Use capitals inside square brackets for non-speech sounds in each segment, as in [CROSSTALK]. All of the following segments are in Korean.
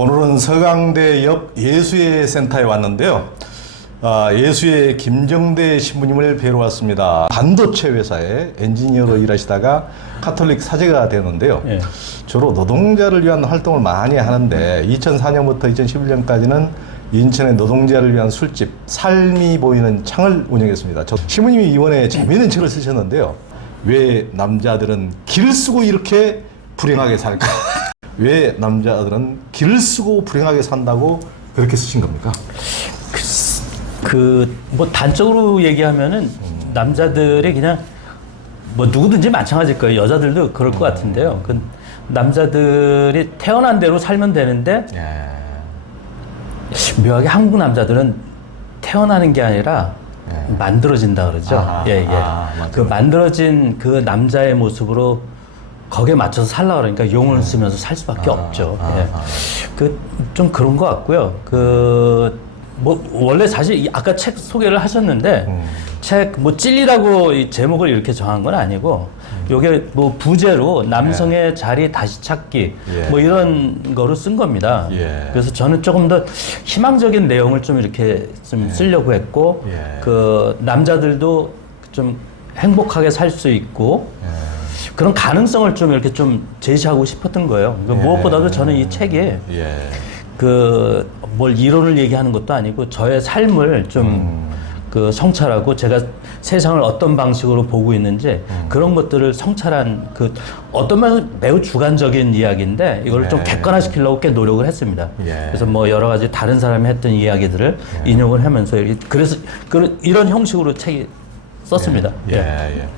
오늘은 서강대 옆 예수의 센터에 왔는데요. 아, 예수의 김정대 신부님을 뵈러 왔습니다. 반도체 회사에 엔지니어로 일하시다가 카톨릭 사제가 되는데요. 예. 주로 노동자를 위한 활동을 많이 하는데 2004년부터 2011년까지는 인천의 노동자를 위한 술집 삶이 보이는 창을 운영했습니다. 저 신부님이 이번에 재미있는 책을 쓰셨는데요. 왜 남자들은 길을 쓰고 이렇게 불행하게 살까? 왜 남자들은 길을 쓰고 불행하게 산다고 그렇게 쓰신 겁니까? 그 뭐 단적으로 얘기하면은 남자들이 그냥 뭐 누구든지 마찬가지일 거예요. 여자들도 그럴 것 같은데요. 그 남자들이 태어난 대로 살면 되는데 예. 묘하게 한국 남자들은 태어나는 게 아니라 만들어진다 그러죠. 아하, 예, 예. 아, 그 만들어진 그 남자의 모습으로 거기에 맞춰서 살라 그러니까 용을 쓰면서 살 수밖에 없죠. 예. 그좀 그런 것 같고요. 그 뭐 원래 사실 이 아까 책 소개를 하셨는데 음. 책뭐 찔리라고 이 제목을 이렇게 정한 건 아니고 요게 뭐 부제로 남성의 자리 다시 찾기 예. 뭐 이런 거로 쓴 겁니다. 예. 그래서 저는 조금 더 희망적인 내용을 좀 이렇게 좀 쓰려고 했고 예. 그 남자들도 좀 행복하게 살 수 있고 그런 가능성을 좀 이렇게 좀 제시하고 싶었던 거예요. 그 예. 무엇보다도 저는 이 책이 예. 그 뭘 이론을 얘기하는 것도 아니고 저의 삶을 좀그 성찰하고 제가 세상을 어떤 방식으로 보고 있는지 그런 것들을 성찰한 그 어떤 면은 매우 주관적인 이야기인데 이걸 좀 네. 객관화시키려고 꽤 노력을 했습니다. 예. 그래서 뭐 여러 가지 다른 사람이 했던 이야기들을 인용을 하면서 이렇게 그래서 그런 이런 형식으로 책이 썼습니다. 예, 예.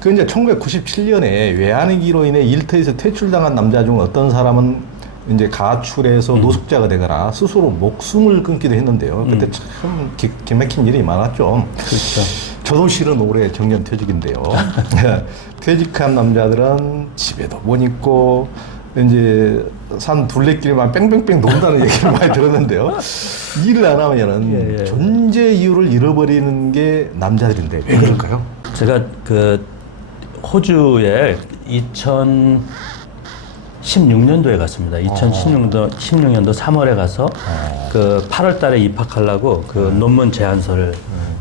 그 이제 1997년에 외환위기로 인해 일터에서 퇴출당한 남자 중 어떤 사람은 이제 가출해서 음. 노숙자가 되거나 스스로 목숨을 끊기도 했는데요. 그때 참 기, 기막힌 일이 많았죠. 그렇죠. 저도 실은 올해 정년 퇴직인데요. [LAUGHS] 퇴직한 남자들은 집에도 못 있고 이제 산 둘레길만 뺑뺑뺑 논다는 얘기를 많이 들었는데요. 일을 안 하면은 예, 예. 존재 이유를 잃어버리는 게 남자들인데 왜 그럴까요? 제가 그 호주에 2016년도에 갔습니다. 2016년도 16년도 3월에 가서 그 8월 달에 입학하려고 그 논문 제안서를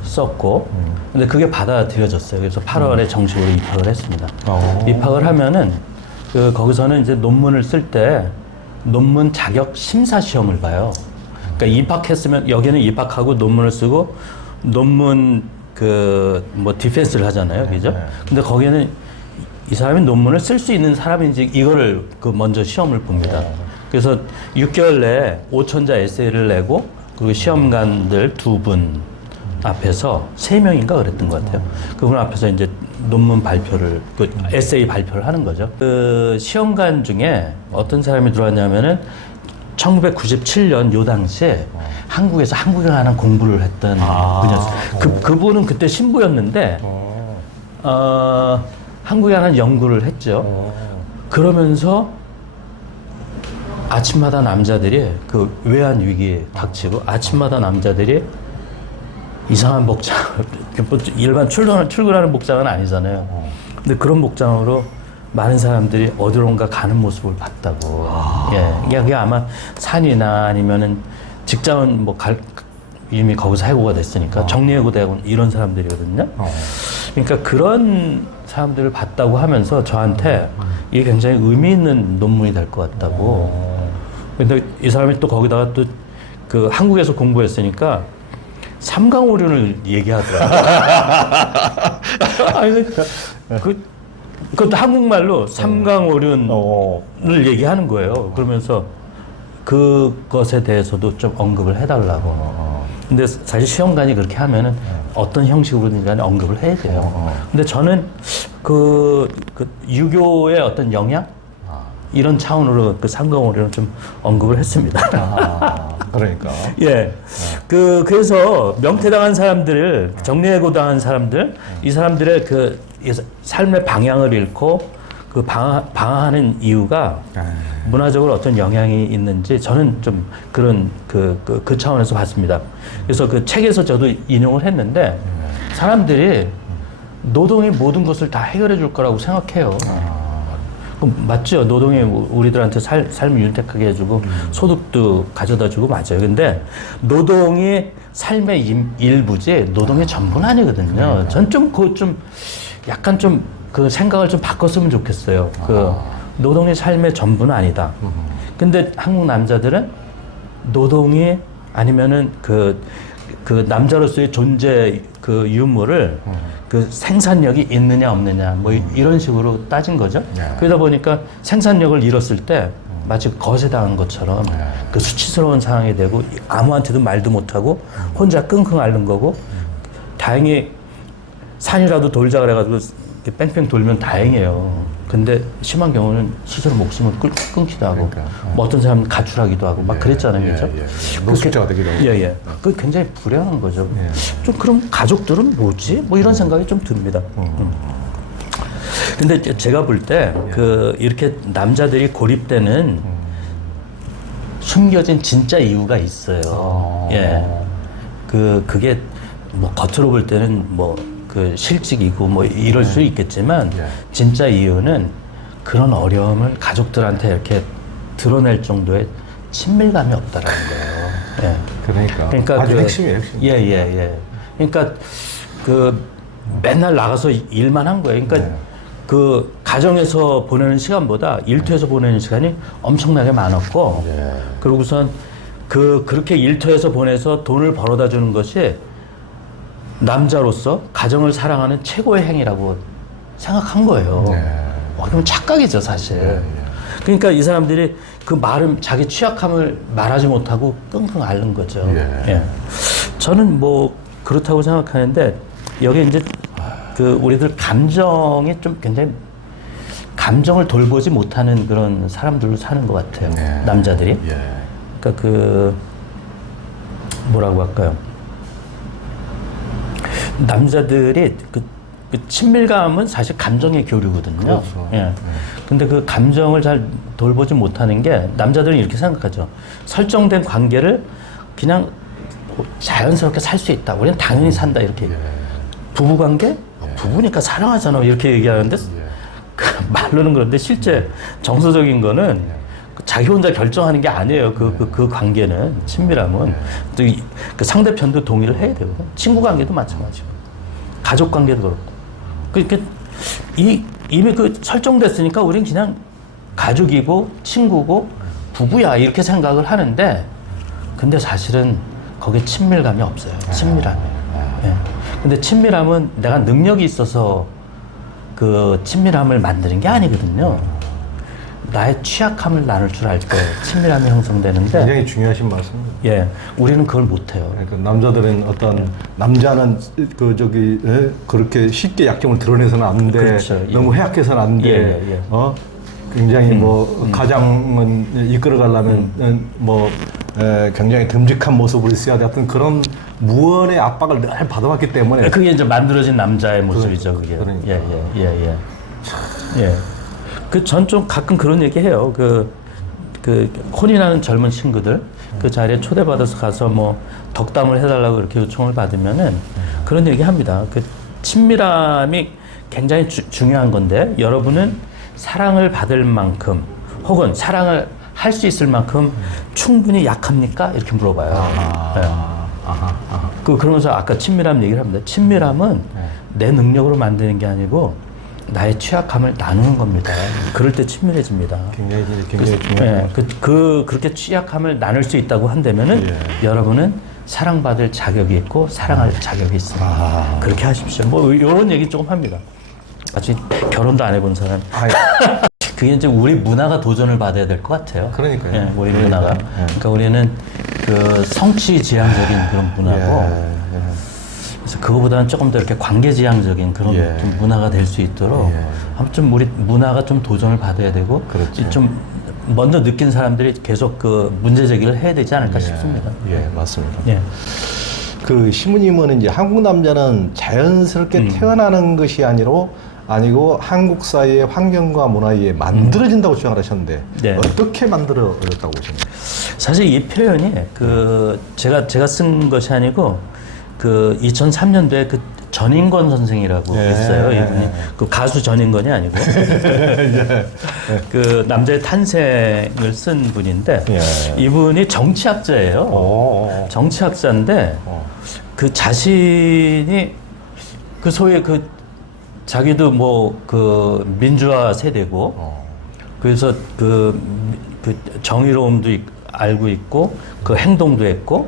썼고 근데 그게 받아들여졌어요. 그래서 8월에 정식으로 입학을 했습니다. 어. 입학을 하면은 그 거기서는 이제 논문을 쓸 때 논문 자격 심사 시험을 봐요. 그러니까 입학했으면 여기는 입학하고 논문을 쓰고 논문 그 뭐 디펜스를 하잖아요, 그죠? 근데 거기는 이 사람이 논문을 쓸 수 있는 사람인지 이거를 그 먼저 시험을 봅니다. 그래서 6개월 내에 5천자 에세이를 내고 그리고 시험관들 두 분 앞에서 세 명인가 그랬던 것 같아요. 그분 앞에서 이제 논문 발표를 그 에세이 발표를 하는 거죠. 그 시험관 중에 어떤 사람이 들어왔냐면은 1997년 요 당시에 한국에서 한국에 관한 공부를 했던 아. 분이었어요. 그 그분은 그때 신부였는데 어, 한국에 관한 연구를 했죠. 그러면서 아침마다 남자들이 그 외환 위기에 닥치고 아침마다 남자들이 이상한 복장, 뭐 [LAUGHS] 일반 출근, 출근하는 복장은 아니잖아요. 근데 그런 복장으로 많은 사람들이 어디론가 가는 모습을 봤다고. 예. 이게 그게 아마 산이나 아니면은 직장은 뭐 갈, 이미 거기서 해고가 됐으니까 정리해고되고 이런 사람들이거든요. 그러니까 그런 사람들을 봤다고 하면서 저한테 이게 굉장히 의미 있는 논문이 될 것 같다고. 근데 이 사람이 또 거기다가 또 그 한국에서 공부했으니까 삼강오륜을 얘기하더라고요. [LAUGHS] 아니, 그, 그, 그것도 한국말로 삼강오륜을 어. 얘기하는 거예요. 그러면서 그것에 대해서도 좀 언급을 해달라고. 근데 사실 시험관이 그렇게 하면은 어떤 형식으로든 간에 언급을 해야 돼요. 근데 저는 그, 그 유교의 어떤 영향? 이런 차원으로 그 삼강오륜을 좀 언급을 했습니다. 아, 그러니까. 예. 그, 그래서 명퇴당한 사람들, 정리해고당한 사람들, 이 사람들의 그이 삶의 방향을 잃고 그 방하, 방황하는 이유가 문화적으로 어떤 영향이 있는지 저는 좀 그런 그, 그, 그 차원에서 봤습니다. 그래서 그 책에서 저도 인용을 했는데 사람들이 노동이 모든 것을 다 해결해 줄 거라고 생각해요. 맞죠. 노동이 우리들한테 살, 삶을 윤택하게 해주고 소득도 가져다주고 맞아요. 근데 노동이 삶의 임- 일부지 노동의 전부는 아니거든요. 전좀 그 좀 약간 좀 그 생각을 좀 바꿨으면 좋겠어요. 그 노동이 삶의 전부는 아니다. 근데 한국 남자들은 노동이 아니면은 그, 그 남자로서의 존재 그 유무를 그 생산력이 있느냐 없느냐 뭐 이- 이런 식으로 따진 거죠. 네. 그러다 보니까 생산력을 잃었을 때 마치 거세 당한 것처럼 그 수치스러운 상황이 되고 아무한테도 말도 못하고 혼자 끙끙 앓는 거고 다행히 산이라도 돌자 그래가지고 뺑뺑 돌면 다행이에요. 근데 심한 경우는 스스로 목숨을 끊, 끊기도 하고 그러니까, 뭐 어떤 사람은 가출하기도 하고 막 그랬잖아요, 예, 그렇죠? 예, 예. 노숙자가 되기도 하고. 예, 예. 그 굉장히 불행한 거죠. 예. 좀 그럼 가족들은 뭐지? 뭐 이런 생각이 좀 듭니다. 음. 근데 이제 제가 볼 때 그 이렇게 남자들이 고립되는 숨겨진 진짜 이유가 있어요. 어. 예. 그 그게 뭐 겉으로 볼 때는 뭐 그 실직이고 뭐 이럴 수 있겠지만 예. 진짜 이유는 그런 어려움을 가족들한테 이렇게 드러낼 정도의 친밀감이 없다라는 거예요. [LAUGHS] 예. 그러니까, 그러니까 아주 그- 핵심이에요, 핵심. 예, 예, 예. 그러니까 그 맨날 나가서 일만 한 거예요. 그러니까 네. 그 가정에서 보내는 시간보다 일터에서 보내는 시간이 엄청나게 많았고 예. 그러고선 그 그렇게 일터에서 보내서 돈을 벌어다 주는 것이 남자로서 가정을 사랑하는 최고의 행위라고 생각한 거예요. 네. 와, 그럼 착각이죠, 사실. 그러니까 이 사람들이 그 말은 자기 취약함을 말하지 못하고 끙끙 앓는 거죠. 예. 저는 뭐 그렇다고 생각하는데 여기 이제 그 우리들 감정이 좀 굉장히 감정을 돌보지 못하는 그런 사람들로 사는 것 같아요. 네. 남자들이. 예. 그러니까 그 뭐라고 할까요? 남자들이 그, 그 친밀감은 사실 감정의 교류거든요. 그렇죠. 예. 근데 그 감정을 잘 돌보지 못하는 게 남자들은 이렇게 생각하죠. 설정된 관계를 그냥 자연스럽게 살 수 있다. 우리는 당연히 산다 이렇게. 예. 부부 관계? 부부니까 사랑하잖아 이렇게 얘기하는데 그 [LAUGHS] 말로는 그런데 실제 정서적인 거는 그 자기 혼자 결정하는 게 아니에요. 그, 그, 그 관계는, 친밀함은. 또 이- 그 상대편도 동의를 해야 되거든. 친구 관계도 마찬가지고. 가족 관계도 그렇고. 그러니까 이, 이미 그 설정됐으니까 우린 그냥 가족이고 친구고 부부야 이렇게 생각을 하는데 근데 사실은 거기에 친밀감이 없어요. 친밀함이. 예. 근데 친밀함은 내가 능력이 있어서 그 친밀함을 만드는 게 아니거든요. 나의 취약함을 나눌 줄알때 친밀함이 형성되는데, 굉장히 중요하신 말씀입니다. 예, 우리는 그걸 못해요. 그러니까 남자들은 어떤 남자는 그 저기 에? 그렇게 쉽게 약점을 드러내서는 안 돼. 그렇죠. 예. 너무 해악해서는 안 돼. 예, 예, 예. 어? 굉장히 뭐 가장은 이끌어 가려면 뭐 에, 굉장히 듬직한 모습을 있어야 돼. 어떤 그런 무언의 압박을 늘 받아왔기 때문에 그게 이제 만들어진 남자의 모습이죠, 그게. 그러니까. 예, 예, 예, 예. 예. 그 전 좀 가끔 그런 얘기 해요. 그, 그, 혼인하는 젊은 친구들 그 자리에 초대받아서 가서 뭐 덕담을 해달라고 이렇게 요청을 받으면은 그런 얘기 합니다. 그 친밀함이 굉장히 주- 중요한 건데 여러분은 사랑을 받을 만큼 혹은 사랑을 할 수 있을 만큼 충분히 약합니까? 이렇게 물어봐요. 예. 아하, 아하. 그 그러면서 아까 친밀함 얘기를 합니다. 친밀함은 내 능력으로 만드는 게 아니고 나의 취약함을 나누는 겁니다. 그럴 때 친밀해집니다. 굉장히 굉장히 중요한 예, 그, 그 그렇게 취약함을 나눌 수 있다고 한다면은 예. 여러분은 사랑받을 자격이 있고 사랑할 자격이 있습니다. 아. 그렇게 하십시오. 뭐 이런 얘기 조금 합니다. 아직 결혼도 안 해본 사람. [LAUGHS] 그게 이제 우리 문화가 도전을 받아야 될 것 같아요. 그러니까요. 예, 우리 그러니까요. 문화가. 예. 그러니까 우리는 그 성취 지향적인 그런 문화고 예, 예. 그래서 그거보다는 조금 더 이렇게 관계지향적인 그런 예. 좀 문화가 될 수 있도록 예. 아무튼 우리 문화가 좀 도전을 받아야 되고 그렇죠. 좀 먼저 느낀 사람들이 계속 그 문제 제기를 해야 되지 않을까 싶습니다. 예, 맞습니다. 예. 그 시무님은 이제 한국 남자는 자연스럽게 음. 태어나는 것이 아니로 아니고 한국 사회의 환경과 문화에 만들어진다고 주장을 하셨는데 네. 어떻게 만들어졌다고 보십니까? 사실 이 표현이 그 제가 제가 쓴 것이 아니고 그 2003년도에 그 전인권 선생이라고 예. 있어요. 이분이 그 가수 전인권이 아니고 [LAUGHS] 그 남자의 탄생을 쓴 분인데 예. 이분이 정치학자예요. 오. 정치학자인데 어. 그 자신이 그 소위 그 자기도 뭐 그 민주화 세대고 어. 그래서 그, 그 정의로움도 있- 알고 있고 그 행동도 했고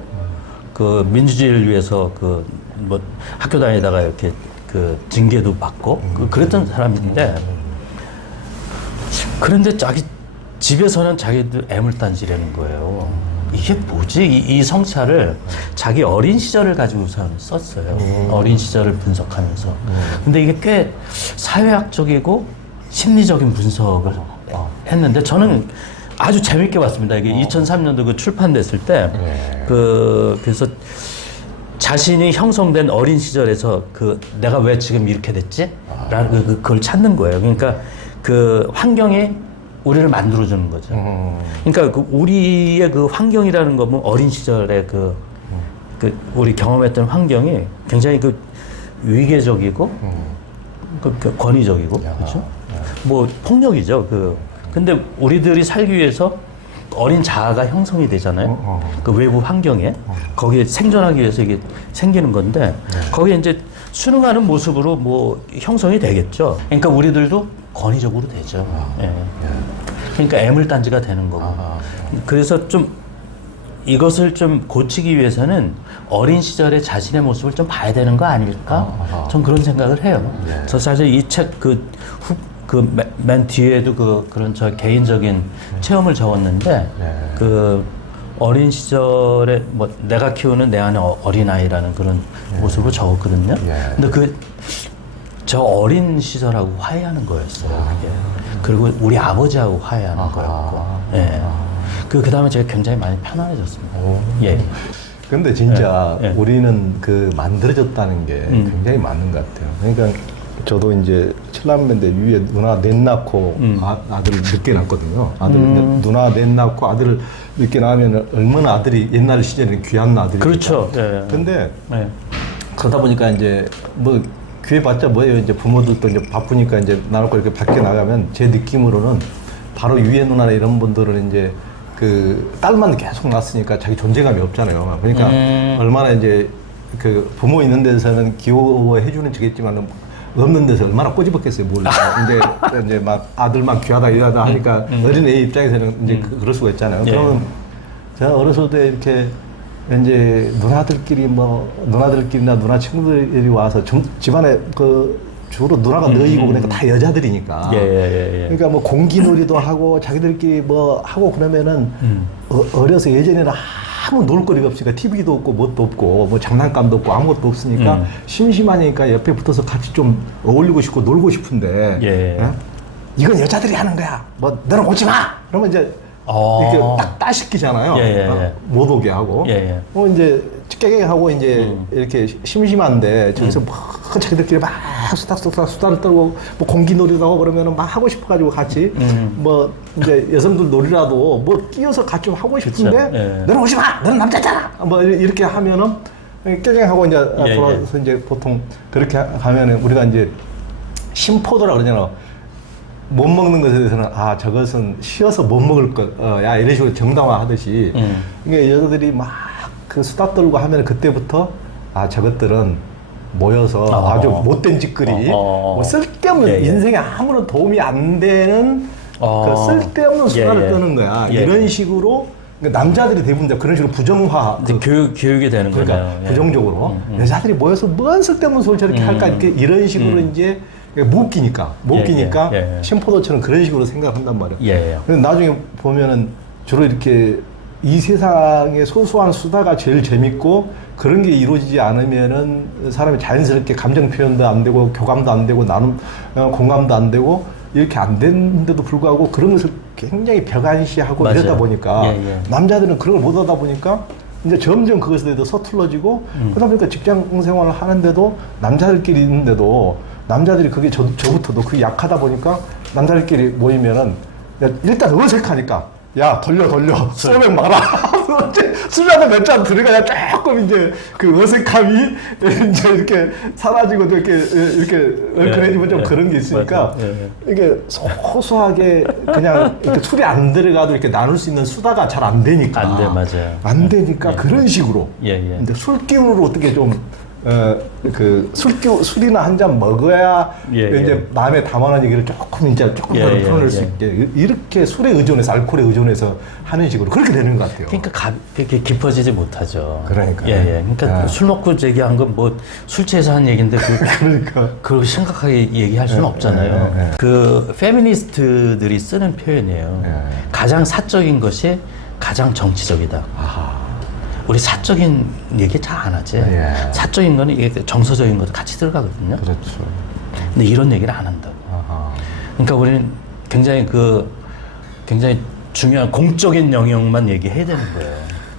그 민주주의를 위해서 그 뭐 학교 다니다가 이렇게 그 징계도 받고 그 그랬던 사람인데 그런데 자기 집에서는 자기도 애물단지라는 거예요. 이게 뭐지? 이, 이 성찰을 자기 어린 시절을 가지고서 썼어요. 어린 시절을 분석하면서. 근데 이게 꽤 사회학적이고 심리적인 분석을 했는데 저는 아주 재밌게 봤습니다. 이게 2003년도 그 출판됐을 때, 그, 그래서 자신이 형성된 어린 시절에서 그 내가 왜 지금 이렇게 됐지? 라는 그, 그- 그걸 찾는 거예요. 그러니까 그 환경이 우리를 만들어주는 거죠. 음. 그러니까 그 우리의 그 환경이라는 거면 어린 시절에 그, 그 우리 경험했던 환경이 굉장히 그 위계적이고 그, 그 권위적이고 그렇죠. 뭐 폭력이죠. 그 근데 우리들이 살기 위해서 어린 자아가 형성이 되잖아요. 그 외부 환경에 거기에 생존하기 위해서 이게 생기는 건데 거기에 이제 순응하는 모습으로 뭐 형성이 되겠죠. 그러니까 우리들도 권위적으로 되죠. 예. 그러니까 애물단지가 되는 거고. 그래서 좀 이것을 좀 고치기 위해서는 어린 시절의 자신의 모습을 좀 봐야 되는 거 아닐까? 전 그런 생각을 해요. 그래서 사실 이 책 그 후, 그 맨 뒤에도 그 그런 저 개인적인 체험을 적었는데 그 어린 시절에 뭐 내가 키우는 내 안의 어린 아이라는 그런 모습을 적었거든요. 예. 근데 그 저 어린 시절하고 화해하는 거였어요. 그게. 그리고 우리 아버지하고 화해하는 거였고. 예. 그 그다음에 제가 굉장히 많이 편안해졌습니다. 예. 근데 진짜 예, 예. 우리는 그 만들어졌다는 게 음. 굉장히 맞는 것 같아요. 그러니까 저도 이제 칠남매인데 위에 누나 넷 낳고 음. 아, 아들을 늦게 낳거든요. 아들 누나 넷 낳고 아들을 늦게 낳으면 얼마나 아들이 옛날 시절에는 귀한 아들이 그렇죠. 예. 근데 예. 그러다 보니까 이제 뭐 귀해 봤자 뭐예요. 이제 부모들도 이제 바쁘니까 이제 나놓고 이렇게 밖에 나가면 제 느낌으로는 바로 위에 누나나 이런 분들은 이제 그 딸만 계속 낳았으니까 자기 존재감이 없잖아요. 그러니까 음. 얼마나 이제 그 부모 있는 데서는 귀여워해 주는 척했지만은 없는 데서 얼마나 꼬집었겠어요, 몰라. 이제 이제 막 아들만 귀하다 이러다 하니까 어린 애 입장에서는 이제 그- 그럴 수가 있잖아요. 예. 그러면 제가 어렸을 때 이렇게 이제 누나들끼리 뭐 누나들끼리나 누나 친구들이 와서 좀 집안에 그 주로 누나가 너희고 그러니까 다 여자들이니까. 예, 예, 예, 예. 그러니까 뭐 공기놀이도 하고 자기들끼리 뭐 하고 그러면은 음. 어, 려서 예전에는 아무 놀거리가 없으니까 TV도 없고 뭣도 없고 뭐 장난감도 없고 아무것도 없으니까 음. 심심하니까 옆에 붙어서 같이 좀 어울리고 싶고 놀고 싶은데 예. 예? 이건 여자들이 하는 거야. 뭐 너는 오지 마. 그러면 이제 어. 이렇게 딱 따시키잖아요. 예, 예, 어, 예. 못 오게 하고. 예, 예. 어 이제 깨게 하고 이제 음. 이렇게 심심한데 저기서 막 자기들끼리 막 수다수다 수다를 떨고 뭐 공기 놀이도 하고 그러면은 막 하고 싶어가지고 같이 음. 뭐 이제 여성들 놀이라도 뭐 끼어서 같이 하고 싶은데 예. 너는 오지 마. 너는 남자잖아. 뭐 이렇게 하면은 깨갱하고 이제 예, 돌아서 이제 보통 그렇게 하면은 우리가 이제 심포도라 그러잖아. 못 먹는 것에 대해서는 아 저것은 쉬어서 못 먹을 것야 이런 식으로 정당화하듯이 음. 그러니까 여자들이 막 그 수다 떨고 하면 그때부터 아 저것들은 모여서 어. 아주 못된 짓거리 어, 어, 어. 뭐 쓸데없는 예, 예. 인생에 아무런 도움이 안 되는 어. 그 쓸데없는 수다를 예, 예. 떠는 거야 예, 이런 예. 식으로 그러니까 남자들이 대부분 다 그런 식으로 부정화 이제 그 교육 교육이 되는 그러니까 거네요. 예. 부정적으로 여자들이 모여서 뭔 쓸데없는 소리 저렇게 음. 할까 이렇게 이런 식으로 이제 못 끼니까 못 예, 끼니까 예, 예, 예. 심포도처럼 그런 식으로 생각한단 말이야. 예, 예. 근데 나중에 보면은 주로 이렇게 이 세상의 소소한 수다가 제일 재밌고 그런 게 이루어지지 않으면은 사람이 자연스럽게 감정 표현도 안 되고 교감도 안 되고 나눔 어, 공감도 안 되고 이렇게 안 되는데도 불구하고 그런 것을 굉장히 벽안시하고 맞아요. 이러다 보니까 예, 예. 남자들은 그런 걸 못 하다 보니까 이제 점점 그것에 대해서 서툴러지고 음. 그러다 보니까 직장 생활을 하는데도 남자들끼리 있는데도 남자들이 그게 저, 저부터도 그게 약하다 보니까 남자들끼리 모이면은 일단 어색하니까 야 돌려 돌려. 소맥 마라. [LAUGHS] 술라도 몇 잔 들어가야 조금 이제 그 어색함이 [LAUGHS] 이제 이렇게 사라지고 이렇게 이렇게 얼큰해지면 좀 예, 그런 게 있으니까 맞아요. 예, 이게 소소하게 그냥 이렇게 술이 안 들어가도 이렇게 나눌 수 있는 수다가 잘 안 되니까. 안 돼, 맞아요. 안 되니까 그런 식으로. 예, 예. 근데 술기운으로 어떻게 좀 어, 그 술기 술이나 한 잔 먹어야 예, 이제 예. 마음에 담아놓은 얘기를 조금 이제 조금 예, 더 예, 풀어낼 수 예. 있게 이렇게 술에 의존해서 알코올에 의존해서 하는 식으로 그렇게 되는 것 같아요. 그러니까 가, 그렇게 깊어지지 못하죠. 그러니까요. 예, 예. 그러니까 아. 술 먹고 얘기한 건 뭐 술 취해서 한 얘기인데 그 [LAUGHS] 그러니까 그렇게 심각하게 얘기할 수는 없잖아요. 예, 예. 그 페미니스트들이 쓰는 표현이에요. 예. 가장 사적인 것이 가장 정치적이다. 아하. 우리 사적인 얘기 잘 안 하지. 예. 사적인 거는 이게 정서적인 것도 같이 들어가거든요. 그렇죠. 근데 이런 얘기를 안 한다. 아하. 그러니까 우리는 굉장히 그 굉장히 중요한 공적인 영역만 얘기해야 되는 거예요.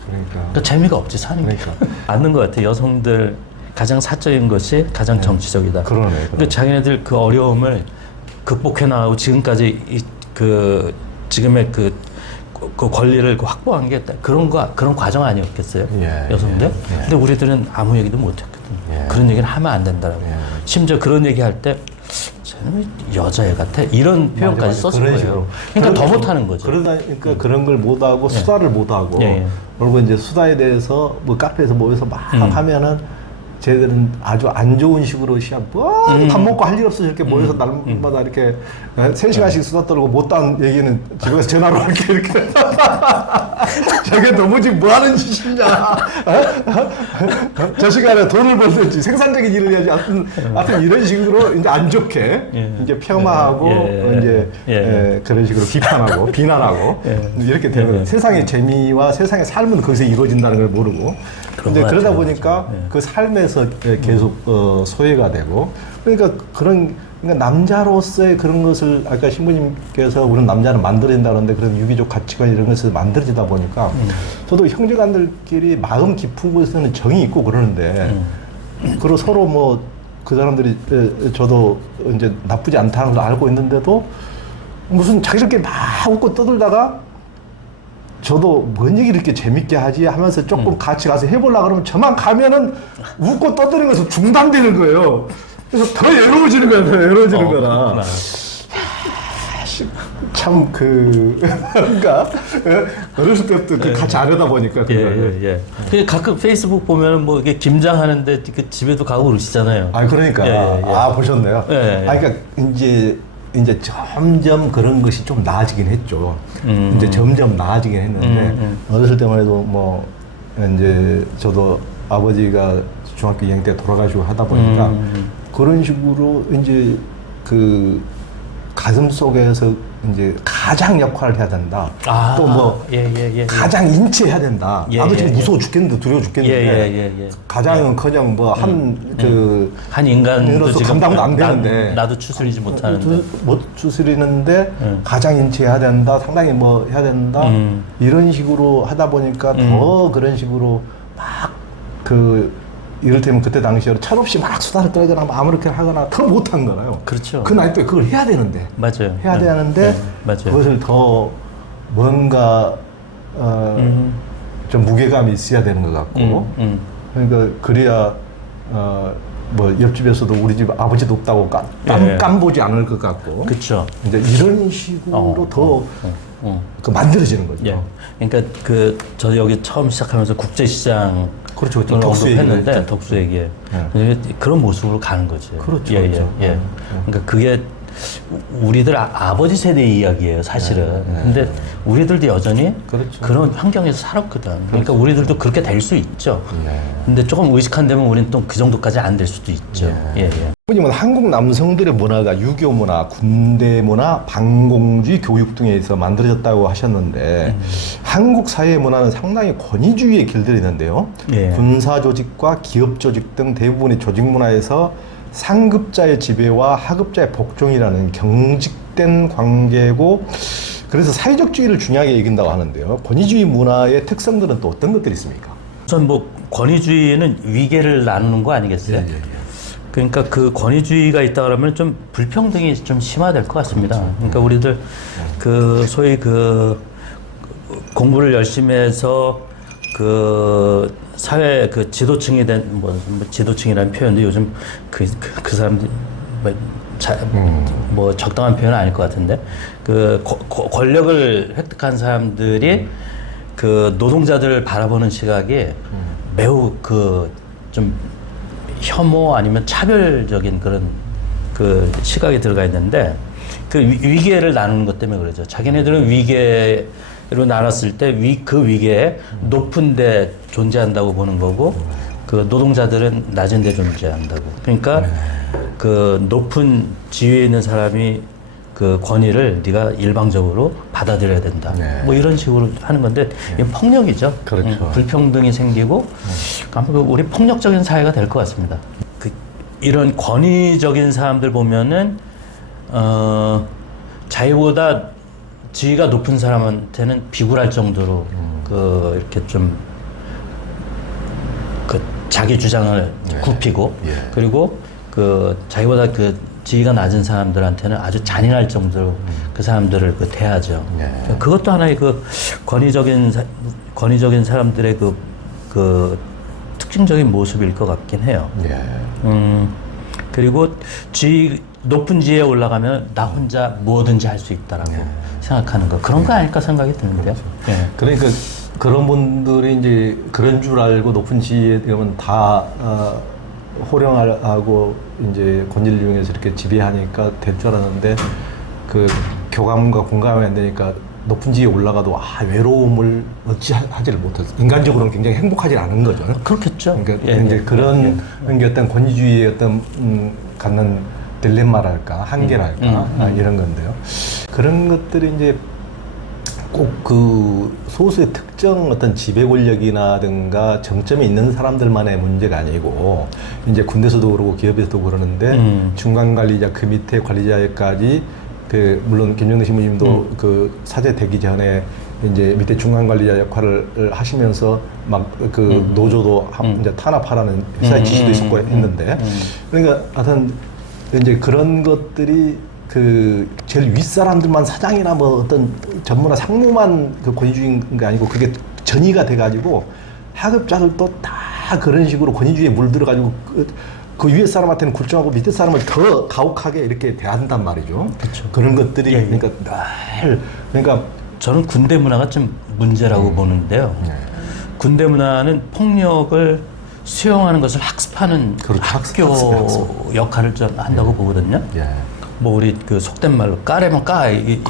그러니까 그러니까 재미가 없지 사는 게. 그러니까. [LAUGHS] 맞는 것 같아. 여성들 가장 사적인 것이 가장 정치적이다. 그러네, 그러네. 그러니까 자기네들 그 어려움을 극복해 나가고 지금까지 이, 그 지금의 그, 그 권리를 확보한 게 그런 거 그런 과정 아니었겠어요? 예, 여성들. 예, 예. 근데 우리들은 아무 얘기도 못 했거든. 예. 그런 얘기를 하면 안 된다라고. 예. 심지어 그런 얘기 할 때 쟤는 왜 여자애 같아 이런 표현까지 맞아, 맞아. 썼을 그런 거예요. 그러니까 더 못하는 거죠. 그러다 보니까 그런 걸 못하고 수다를 못하고 예, 예. 그리고 이제 수다에 대해서 뭐 카페에서 모여서 막 음. 하면은 쟤들은 아주 안 좋은 식으로 시합 뭐밥 먹고 할 일 없어 이렇게 모여서 날마다 이렇게 세 시간씩 수다 떨고 못한 얘기는 집에서 전화로 이렇게 이렇게 [LAUGHS] 저게 너무 지금 뭐 하는 짓이냐 어? 저 시간에 돈을 벌든지 생산적인 일을 해야지 하여튼, 하여튼 이런 식으로 이제 안 좋게 예. 이제 폄하하고 예, 예. 이제 예. 예, 그런 식으로 비판하고 비난하고 예. 이렇게 되는 거예요. 세상의 재미와 세상의 삶은 거기서 이루어진다는 걸 모르고 근데 것 그러다. 보니까 예. 그 삶에서 계속 어, 소외가 되고 그러니까 그런 그러니까 남자로서의 그런 것을 아까 신부님께서 우리는 남자를 만들어진다 그러는데 그런 유기적 가치관 이런 것을 만들어지다 보니까 음. 저도 형제간들끼리 마음 깊은 곳에서는 정이 있고 그러는데 음. 그리고 서로 뭐 그 사람들이 에, 저도 이제 나쁘지 않다는 걸 알고 있는데도 무슨 자기들끼리 막 웃고 떠들다가 저도 뭔 얘기를 이렇게 재밌게 하지 하면서 조금 음. 같이 가서 해보려고 그러면 저만 가면은 웃고 떠드는 것에서 중단되는 거예요. 그래서 더 외로워지는 거야, 더 외로워지는 어, 거라. 그렇구나. 참, 그, 뭔가, 예? 어렸을 때부터 그 같이 안 하다 보니까. 예, 그거를. 예, 예. 그 가끔 페이스북 보면은 뭐 이게 김장하는데 그 집에도 가고 그러시잖아요. 아, 그러니까. 예, 예, 예. 아, 보셨네요. 예, 예, 예. 아, 그러니까 이제, 이제 점점 그런 것이 좀 나아지긴 했죠. 음. 이제 점점 나아지긴 했는데, 음, 어렸을 때만 해도 뭐, 이제 저도 아버지가 중학교 2학년 때 돌아가시고 하다 보니까 음. 그런 식으로 이제 그 가슴 속에서 이제 가장 역할을 해야 된다. 아, 또 뭐, 예, 예, 예. 가장 인체해야 된다. 예, 나도 예, 지금 예. 무서워 죽겠는데 두려워 예, 죽겠는데 예, 예, 예. 가장은커녕 뭐한그 한 인간도 으로서 지금 감당도 안 나- 되는데 나도 추스리지 못하는데. 두- 못 추스리는데 음. 가장 인체해야 된다. 상당히 뭐 해야 된다. 음. 이런 식으로 하다 보니까 더 그런 식으로 막그 이를테면 그때 당시에 철없이 막 수다를 떨거나 뭐 아무렇게 하거나 더 못한 거라요. 그렇죠. 그 나이 때 그걸 해야 되는데 맞아요. 해야 예, 되는데 예, 맞아요. 그것을 더 뭔가 어, 음. 좀 무게감이 있어야 되는 것 같고 음, 음. 그러니까 그래야 어, 뭐 옆집에서도 우리 집 아버지도 없다고 깜, 깜, 예. 깜보지 않을 것 같고 그렇죠. 이제 이런 식으로 어, 더 어, 어. 그 만들어지는 거죠. 예. 그러니까 그 저 여기 처음 시작하면서 국제 시장 그렇죠. 덕수 했는데. 덕수 얘기 예. 그런 모습으로 가는 거지. 그렇죠, 예, 그렇죠. 예, 예. 예, 그러니까 그게 우리들 아, 버지 세대의 이야기예요, 사실은. 근데 우리들도 여전히 예, 그렇죠. 런 환경에서 살았거든. 그러니까 우리들도 그렇게 될 수 있죠. 네. 근데 조금 의식한 데면 우리는 또 그 정도까지 안 될 수도 있죠. 예, 예. 부모님은 한국 남성들의 문화가 유교 문화, 군대 문화, 반공주의 교육 등에서 만들어졌다고 하셨는데 한국 사회 문화는 상당히 권위주의의 길들이 있는데요. 예. 군사 조직과 기업 조직 등 대부분의 조직 문화에서 상급자의 지배와 하급자의 복종이라는 경직된 관계고 그래서 사회적 주의를 중요하게 여긴다고 하는데요. 권위주의 문화의 특성들은 또 어떤 것들이 있습니까? 우선 뭐 권위주의는 위계를 나누는 거 아니겠어요? 그러니까 그 권위주의가 있다 그러면 좀 불평등이 좀 심화될 것 같습니다. 그러니까 우리들 그 소위 그 공부를 열심히 해서 그 사회 그 지도층이 된뭐 지도층이라는 표현도 요즘 그 그 그 사람들 뭐, 자, 뭐 적당한 표현은 아닐 것 같은데 그 거- 거- 권력을 획득한 사람들이 그 노동자들을 바라보는 시각이 매우 그 좀 혐오 아니면 차별적인 그런 그 시각이 들어가 있는데 그 위- 위계를 나누는 것 때문에 그러죠. 자기네들은 위계 로 나눴을 때 위 그 위계에 높은 데 존재한다고 보는 거고 그 노동자들은 낮은 데 존재한다고. 그러니까 그 높은 지위에 있는 사람이 그 권위를 네가 일방적으로 받아들여야 된다. 네. 뭐 이런 식으로 하는 건데 이건 폭력이죠. 그렇죠. 음, 불평등이 생기고 아마 그 우리 폭력적인 사회가 될 것 같습니다. 그 이런 권위적인 사람들 보면은 어 자기보다 지위가 높은 사람한테는 비굴할 정도로 그 이렇게 좀 그 자기 주장을 굽히고 예. 그리고 그 자기보다 그 지위가 낮은 사람들한테는 아주 잔인할 정도로 그 사람들을 그 대하죠. 예. 그것도 하나의 그 권위적인 사, 권위적인 사람들의 그, 그 특징적인 모습일 것 같긴 해요. 예. 음, 그리고 지위, 높은 지위에 올라가면 나 혼자 뭐든지 할 수 있다라고 생각하는 거. 그런 거 아닐까 생각이 드는데요. 예. 그러니까 그런 분들이 이제 그런 줄 알고 높은 지위에 되면 다 어, 호령하고 이제 권위를 이용해서 이렇게 지배하니까 될 줄 알았는데 그 교감과 공감이 안 되니까 높은 지위에 올라가도 아 외로움을 어찌 하- 하지를 못해서 인간적으로는 굉장히 행복하지 않은 거죠. 그렇겠죠. 그러니까 예, 이제 예. 그런 게 어떤 권위주의의 어떤 음, 갖는 딜레마랄까 한계랄까 음, 아, 이런 건데요. 그런 것들이 이제 꼭 그 소수의 특정 어떤 지배 권력이나든가 정점에 있는 사람들만의 문제가 아니고 이제 군대에서도 그러고 기업에서도 그러는데 음. 중간 관리자 그 밑에 관리자까지 그 물론 김정대 신부님도 음. 그 사제 되기 전에 이제 밑에 중간 관리자 역할을 하시면서 막그 노조도 하- 음. 이제 탄압하라는 회사의 음, 지시도 음, 있었고 음, 했는데 음. 그러니까 하여튼 이제 그런 것들이 그 제일 윗사람들만 사장이나 뭐 어떤 전무나 상무만 그 권위주의인 게 아니고 그게 전이가 돼가지고 하급자들도 다 그런 식으로 권위주의에 물들어가지고 그, 그 위에 사람한테는 굴종하고 밑에 사람을 더 가혹하게 이렇게 대한단 말이죠. 그런 것들이 예, 예. 그러니까 늘 그러니까 저는 군대 문화가 좀 문제라고 보는데요. 네. 군대 문화는 폭력을 수용하는 것을 학습하는 그렇죠. 학교 학습, 학습. 역할을 좀 한다고 보거든요. 예. 뭐 우리 그 속된 말로 까래면 까 이.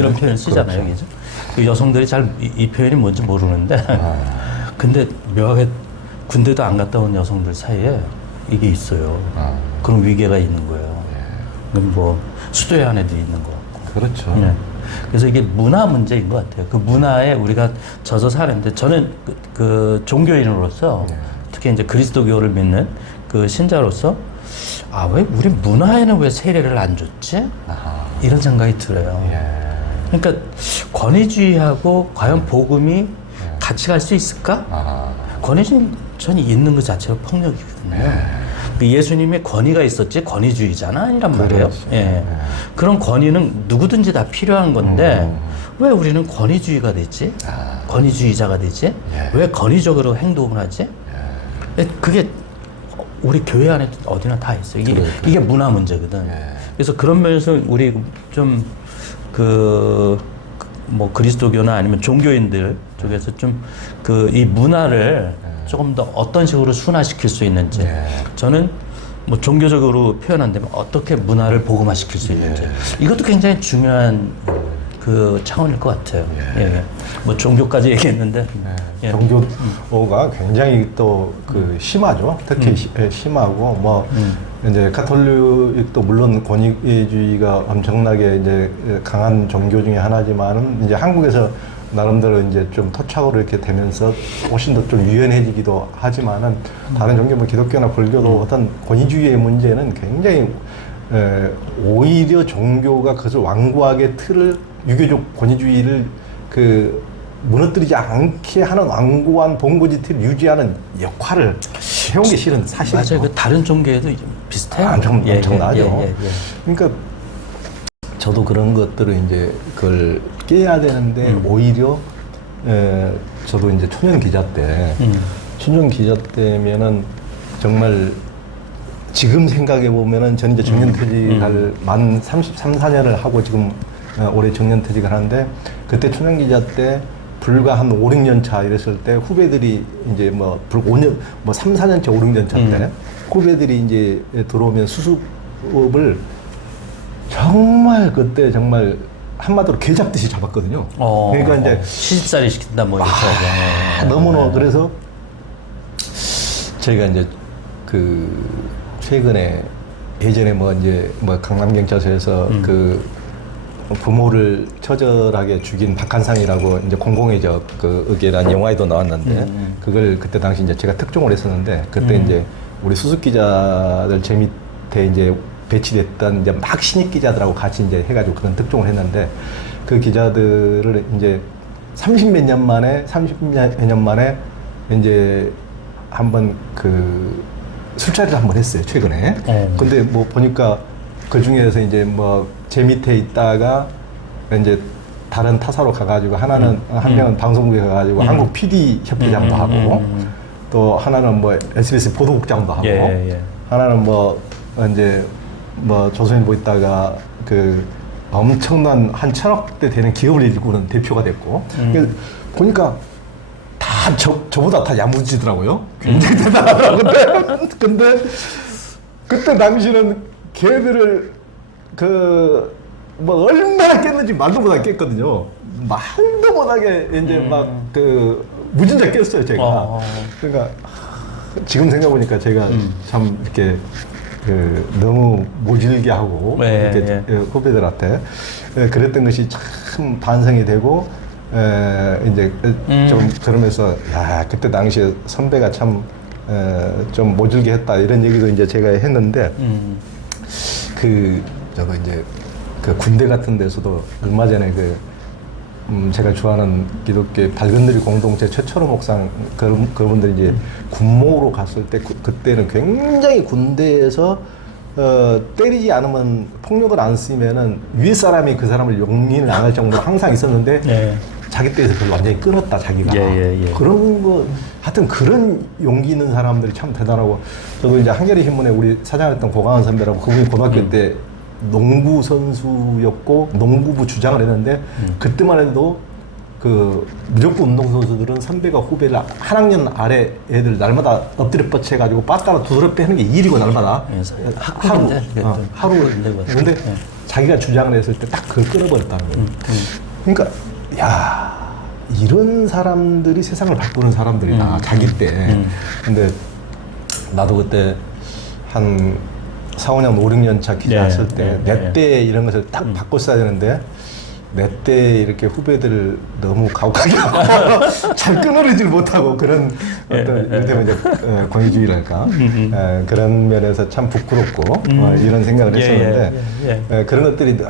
런 표현 쓰잖아요. 그렇죠. 그죠? 그 여성들이 잘 이 표현이 뭔지 모르는데 아. [LAUGHS] 근데 묘하게 군대도 안 갔다 온 여성들 사이에 이게 있어요. 아. 그런 위계가 있는 거예요. 그럼 뭐 수도회 안에도 있는 거. 그렇죠. 네. 그래서 이게 문화 문제인 것 같아요. 그 문화에 우리가 젖어 사는데 저는 그, 그 종교인으로서 네. 특히 이제 그리스도교를 믿는 그 신자로서 아 왜 우리 문화에는 왜 세례를 안 줬지? 아하. 이런 생각이 들어요. 예. 그러니까 권위주의하고 과연 복음이 같이 갈 수 있을까? 아. 권위주의 전 있는 것 자체가 폭력이거든요. 그 예수님의 권위가 있었지 권위주의자는 아니란 말이에요. 그렇죠. 예. 그런 권위는 누구든지 다 필요한 건데 음. 왜 우리는 권위주의가 되지? 아. 권위주의자가 되지? 예. 왜 권위적으로 행동을 하지? 예, 그게 우리 교회 안에 어디나 다 있어요. 이게, 그러니까요. 이게 문화 문제거든. 예. 그래서 그런 면에서 우리 좀 그 뭐 그리스도교나 아니면 종교인들 쪽에서 좀 그 이 문화를 조금 더 어떤 식으로 순화시킬 수 있는지 예. 저는 뭐 종교적으로 표현한다면 어떻게 문화를 복음화시킬 수 있는지 이것도 굉장히 중요한 그 차원일 것 같아요. 예. 예. 뭐 종교까지 얘기했는데 예. 종교가 굉장히 또그 음. 심하죠. 특히 시- 예, 심하고 뭐 이제 카톨릭도 물론 권위주의가 엄청나게 이제 강한 종교 중에 하나지만은 이제 한국에서 나름대로 이제 좀 토착으로 이렇게 되면서 훨씬 더 좀 유연해지기도 하지만은 다른 종교 뭐 기독교나 불교도 음. 어떤 권위주의의 문제는 굉장히 에, 오히려 종교가 그것을 완고하게 틀을 유교적 권위주의를 그 무너뜨리지 않게 하는 완고한 본고지 틀을 유지하는 역할을 해온 게 실은 사실이죠. 맞아요. 그 다른 종교에도 좀 비슷해요. 아, 엄청, 예, 엄청나죠. 예, 예, 예. 그러니까 저도 그런 것들을 이제 그걸 깨야 되는데 음. 오히려 에, 저도 이제 초년 기자 때 음. 초년 기자 때면은 정말 지금 생각해 보면은 전 이제 정년퇴직할 만 33, 4년을 하고 지금 어, 올해 정년 퇴직을 하는데 그때 초년 기자 때 불과 한 5, 6년 차 이랬을 때 후배들이 이제 뭐 불 5년 뭐 3, 4년 차, 5, 6년 차때 후배들이 이제 들어오면 수습을 정말 그때 정말 한마디로 개 잡듯이 잡았거든요. 어, 그러니까 이제 어, 시집살이 시킨다 뭐 이렇게 아, 하죠. 너무나 그래서 저희가 이제 그 최근에 예전에 뭐 이제 뭐 강남 경찰서에서 그 부모를 처절하게 죽인 박한상이라고 이제 공공의 적 그 의계란 영화에도 나왔는데 그걸 그때 당시 이제 제가 특종을 했었는데 그때 이제 우리 수습 기자들 제 밑에 이제 배치됐던 이제 막 신입 기자들하고 같이 이제 해가지고 그런 특종을 했는데 그 기자들을 이제 30몇 년 만에 30몇 년 만에 이제 한번 그 술자리를 한번 했어요 최근에. 어. 근데 뭐 보니까 그 중에서 이제 뭐 제 밑에 있다가 이제 다른 타사로 가가지고 하나는 한 명은 방송국에 가가지고 한국 PD 협회장도 음, 하고 음, 음. 또 하나는 뭐 SBS 보도국장도 하고 예, 예. 하나는 뭐 이제 뭐 조선일보 있다가 그 엄청난 한 천억대 되는 기업을 일구는 대표가 됐고 그래서 보니까 다 저, 저보다 다 야무지더라고요. 굉장히 대단하더라고요. [LAUGHS] 근데, 근데 그때 당시는 걔들을 그 뭐 얼마나 깼는지 말도 못하게 깼거든요. 말도 못하게 이제 막그 무진자 깼어요 제가. 어. 그러니까 지금 생각해보니까 제가 참 이렇게 그 너무 모질게 하고 네, 이렇게 예. 예, 후배들한테 예, 그랬던 것이 참 반성이 되고 에, 이제 음. 좀 그러면서 야 그때 당시에 선배가 참좀 모질게 했다 이런 얘기도 이제 제가 했는데 음. 그 저거 이제 그 군대 같은 데서도 얼마 전에 그 음, 제가 좋아하는 기독교 밝은 누리 공동체 최철호 목상 그런 그분들이 이제 군목으로 갔을 때 그, 그때는 굉장히 군대에서 어, 때리지 않으면 폭력을 안 쓰면은 위에 사람이 그 사람을 용인을 안 할 정도로 항상 있었는데 예. 자기 때에서 그걸 완전히 끊었다 자기가 예, 예, 예. 그런 거 하여튼 그런 용기 있는 사람들이 참 대단하고 저도 이제 한겨레 신문에 우리 사장했던 고강원 선배라고 그분이 고등학교 음. 때 농구 선수였고 농구부 주장을 했는데 음. 그때만 해도 그 무조건 운동 선수들은 선배가 후배를 한 학년 아래 애들 날마다 엎드려 뻗쳐 가지고 빠따라 두드럽게 하는 게 일이고 날마다 예, 하- 하루 어, 또 하루. 근데 예. 자기가 주장을 했을 때 딱 그걸 끊어버렸다는 거예요. 그러니까 야 이런 사람들이 세상을 바꾸는 사람들이다 자기 때. 근데 나도 그때 한 4, 5년, 5, 6년 차 기자 네, 했을 때 네, 내때 이런 것을 딱 바꿨어야 되는데 내 때 이렇게 후배들을 너무 가혹하게 하고 [LAUGHS] 잘 끊어내질 못하고 그런 어떤 이를테면 이제 어, 권위주의랄까 에, 그런 면에서 참 부끄럽고 어, 이런 생각을 예, 했었는데 예, 예, 에, 그런 것들이 늘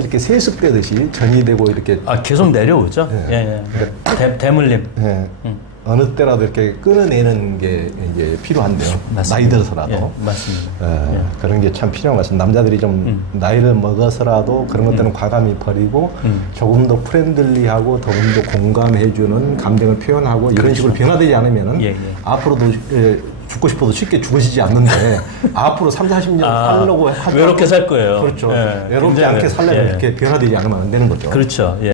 이렇게 세습되듯이 전이되고 이렇게 아 계속 내려오죠. 예. 예, 예. 대, 대물림. 예, 음. 어느 때라도 이렇게 끊어내는 게 이제 필요한데요. 맞습니다. 나이 들어서라도. 예, 맞습니다. 예, 그런 게 참 필요한 것 같습니다. 남자들이 좀 나이를 먹어서라도 그런 것들은 과감히 버리고 음. 조금 더 프렌들리하고 조금 더 공감해주는 감정을 표현하고 이런 식으로 변화되지 그렇죠. 예, 예. 앞으로도 예, 죽고 싶어도 쉽게 죽어지지 않는데 [LAUGHS] 앞으로 3, 40년 아, 살려고 하더라도 외롭게 살 거예요. 그렇죠. 예, 외롭지 굉장히 않게 살려면 예. 이렇게 변화되지 않으면 안 되는 거죠. 그렇죠. 예.